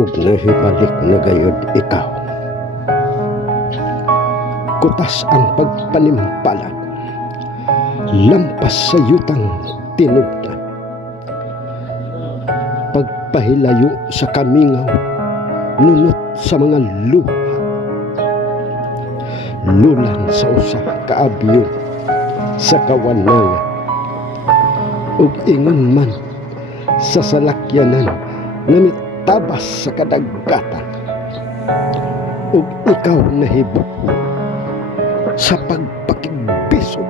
ug nahibalik na gayud ikaw. Kutas ang pagpanimpalad, lampas sa yutang tinubdan. Pagpahilayo sa kamingaw, nunot sa mga luha. Lulan sa usa kaabyo sa kawanangan, ug ingon man sa salakyanan nga mitabas sa kadagatan, ug ikaw nahibuko sa pagpakigbisog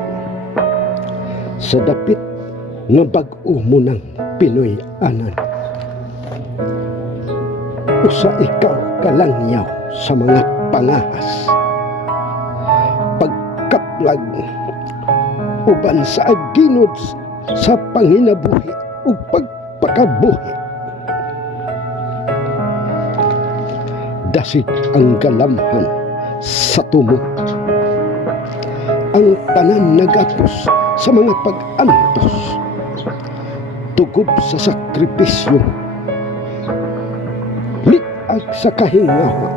sa dapit nga bag-o mo ng Pinoy-anan. Usa ikaw kalangyaw sa mga pangahas, pagkaplag uban sa aginod sa panginabuhi ug pagpakabuhi. Dasig ang galamhan sa tumo, ang tanan nagapos sa mga pag-antos, tugob sa sakripisyo, litag sa kahingawa,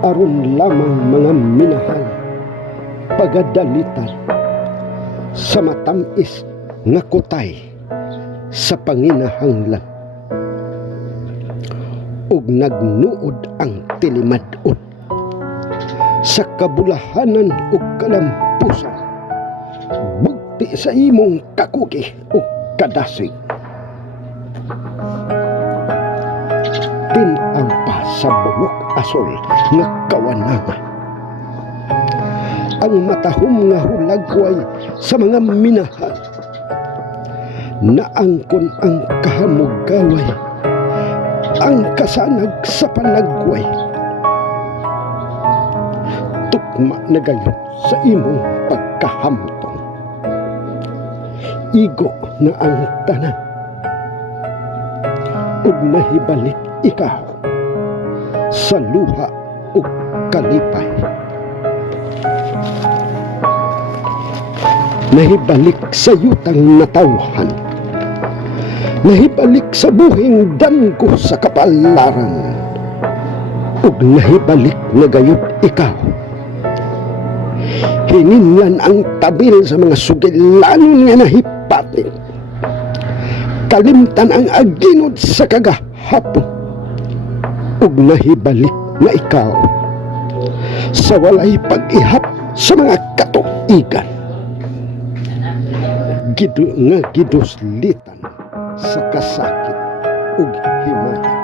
aron lamang mga minahal, pagadalitan sa matamis nga kutay sa panginahanglan, ug nagnuod ang tilimad-on sa kabulahanan ug kalampusan, bugti sa imong kakuki ug kadasig. Tinaw pa sa bulok asol nga kawanangan, ang matahom nga hulagway sa mga minahal, naangkon ang kahamugaway, ang kasanag sa panagway. Tukma na gayon sa imong pagkahamtong, igo na ang tanan, ug nahibalik ikaw sa luha ug kalipay. Nahibalik sa yutang natawhan, nahibalik sa buhing danggo sa kapalaran, ug nahibalik na gayud ikaw. Hininlan ang tabil sa mga sugilanon nga nahipatin, kalimtan ang aginod sa kagahapon, ug nahibalik na ikaw sa walay pag-ihap sa mga katuigan. Giduslitan sa kasakit ug himaya,